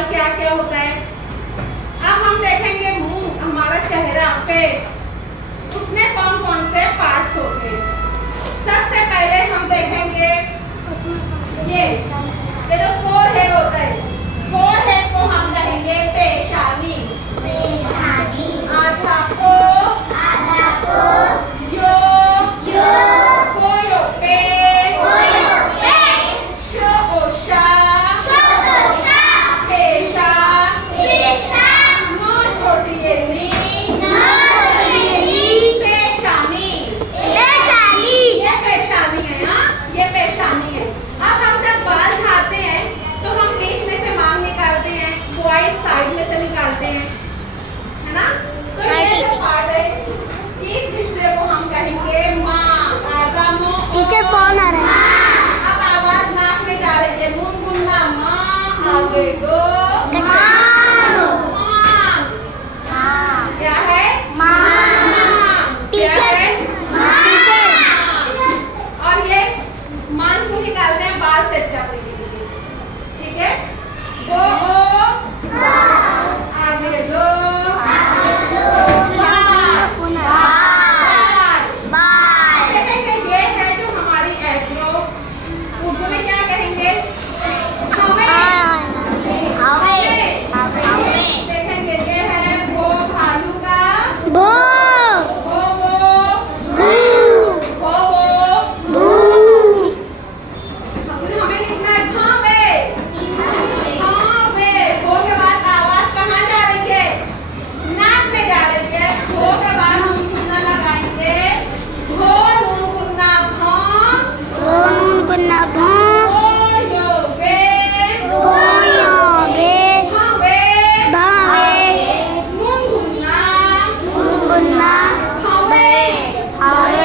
बाल क्या क्या होता है। अब हम देखेंगे मुंह, हमारा चेहरा, फेस, उसमें कौन कौन से पार्ट्स होते हैं। सबसे पहले हम देखेंगे ये जो फोरहेड होता है, फोरहेड को हम कहेंगे पेशानी। आधा को यो कोयो पे शो ओशा पेशा नो छोटी नी पेशानी। ये पेशानी है ना, ये पेशानी है। अब हम जब बाल झाड़ते हैं तो हम बीच में से मांग निकालते हैं, बॉयज साइड में से निकालते हैं, है ना। तो ये जो पार्ट है, इस हिस्से को हम कहेंगे मांग। आगामो टीचर फोन आ रहा है। अब आवाज नाक में डालेंगे, मुनगुन्ना मां, आगे गो क्या है क्या है और ये मान को निकालते हैं बाल सेट करने के लिए, ठीक है। गो आगे गो देखेंगे ये है जो हमारी एब्रो, उर्दू में क्या कहेंगे, देखेंगे ये है वो भालू का वो हमें लिखना है भावे। वो के बाद आवाज कहाँ डालेंगे, नाक में डालेंगे। वो के बाद नून गुन्ना लगाएंगे, वो नून गुन्ना भावे